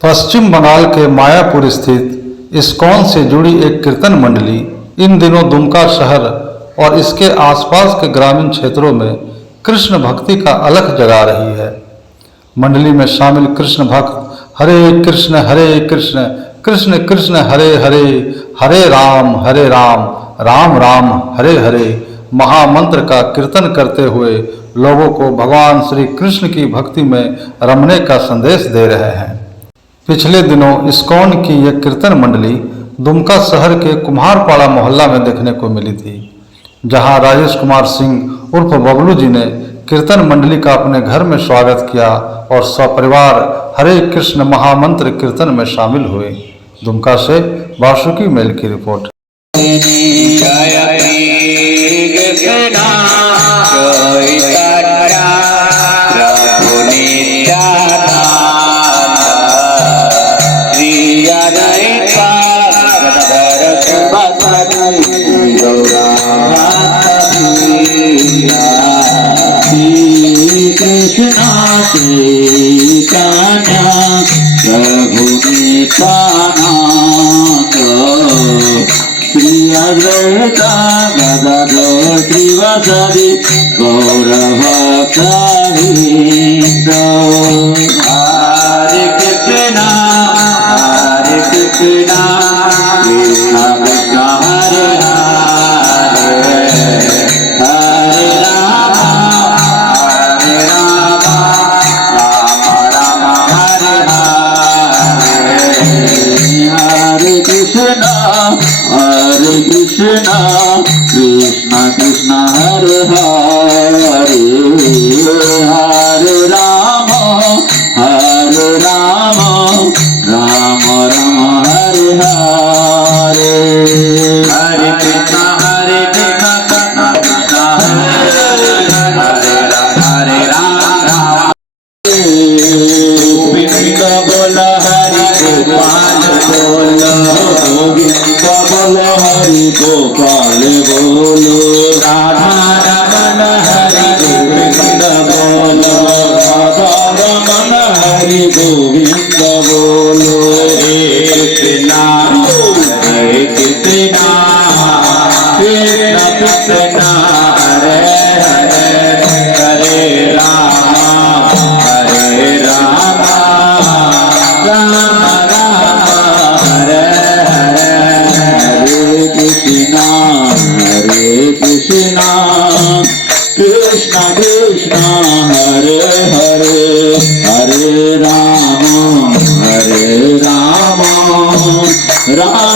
पश्चिम बंगाल के मायापुर स्थित इस्कॉन से जुड़ी एक कीर्तन मंडली इन दिनों दुमका शहर और इसके आसपास के ग्रामीण क्षेत्रों में कृष्ण भक्ति का अलख जगा रही है। मंडली में शामिल कृष्ण भक्त हरे कृष्ण कृष्ण कृष्ण हरे हरे, हरे राम राम राम हरे हरे महामंत्र का कीर्तन करते हुए लोगों को भगवान श्री कृष्ण की भक्ति में रमने का संदेश दे रहे हैं। पिछले दिनों इस्कॉन की यह कीर्तन मंडली दुमका शहर के कुम्हारपाड़ा मोहल्ला में देखने को मिली थी, जहां राजेश कुमार सिंह उर्फ बबलू जी ने कीर्तन मंडली का अपने घर में स्वागत किया और सपरिवार हरे कृष्ण महामंत्र कीर्तन में शामिल हुए। दुमका से वासुकी मेल की रिपोर्ट। कृष्णा चैतन्य प्रभु नित्यानंद श्री अद्वैत गदाधर श्रीवासदि गौरभक्तवृंद। हरे कृष्णा कृष्ण कृष्ण हरे हरे, हरे राम कृष्ण कृष्ण कृष्ण हरे हरे, हरे राम राम राम हरे हरे, हरे कृष्ण कृष्ण कृष्ण हरे हरे, हरे राम गोविंद बोल हरि गोपाल बोल, गोविंद बोल हरि गोपाल बोलो, राधा रमन हरि गोविंद बोलो, राधा रमन हरि गोविंद बोलो। हे कृष्णा कृष्ण कृष्ण हरे हरे, हरे राम राम राम हरे हरे, हरे कृष्णा कृष्ण कृष्ण हरे हरे, हरे राम राम